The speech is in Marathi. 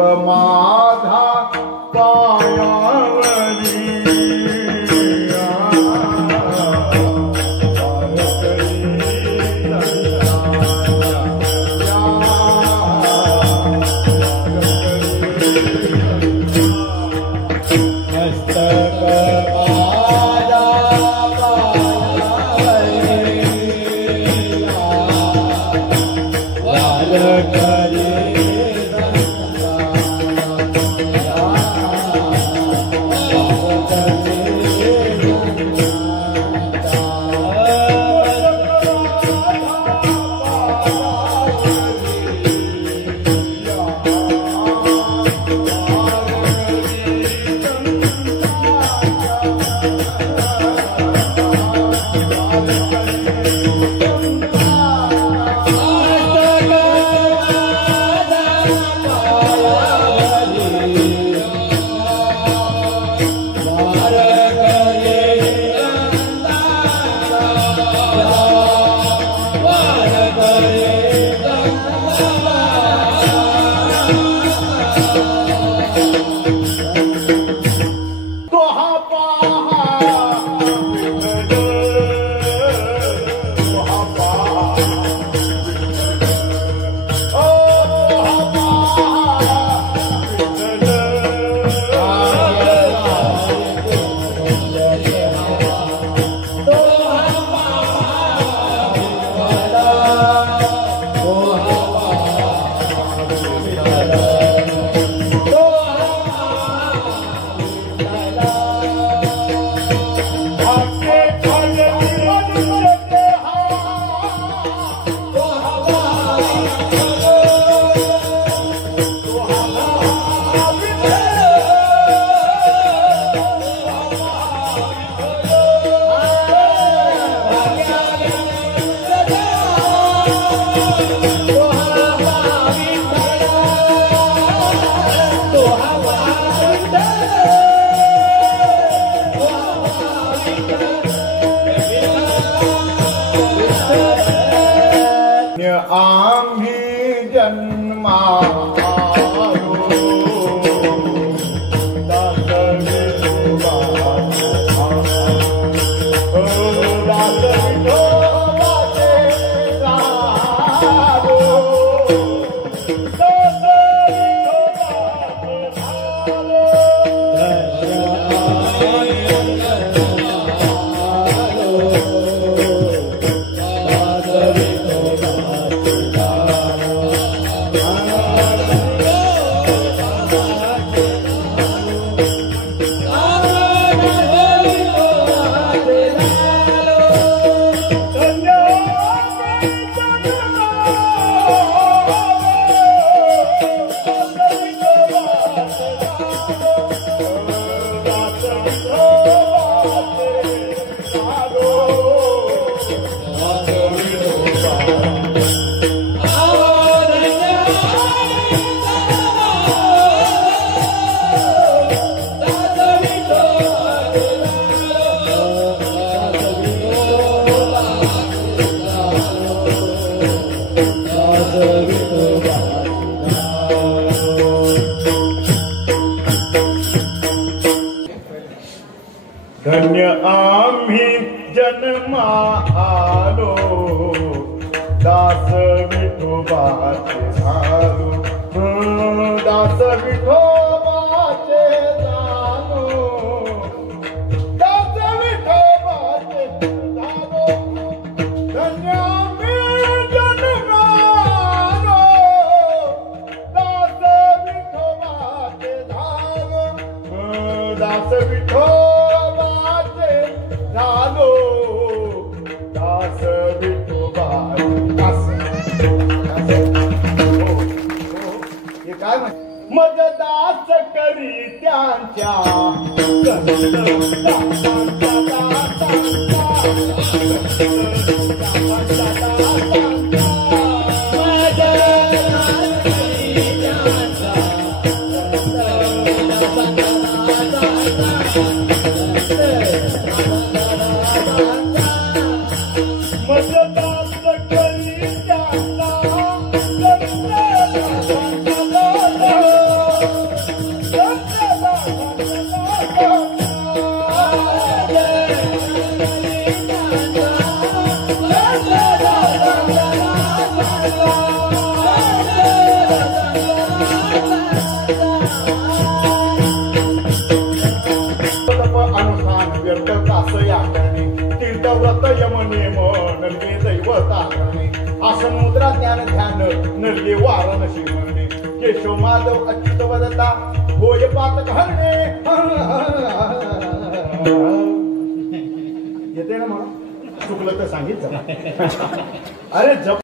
माझा पायावरी आम्ही जन्मा धन्य आम्ही जन्मा आलो दास विठोबाचे झालो दास विठोबाचे झालो दास विठोबाचे झालो धन्य आम्ही जन्मा आलो दास विठोबाचे झालो दास विठो झालो दास विठोबा हे काय मज दास करी त्यांच्या स्नान व्यर्थ कास याकरणे तीर्थ व्रत यम नियम नरगे दैवत आकरणे आसन मुद्रा ज्ञान ध्यान नरगे वाराणसी म्हणणे केशव माधव अच्युत वदता होय पात घालणे येते ना मला चुकलं तर सांगितलं अरे जप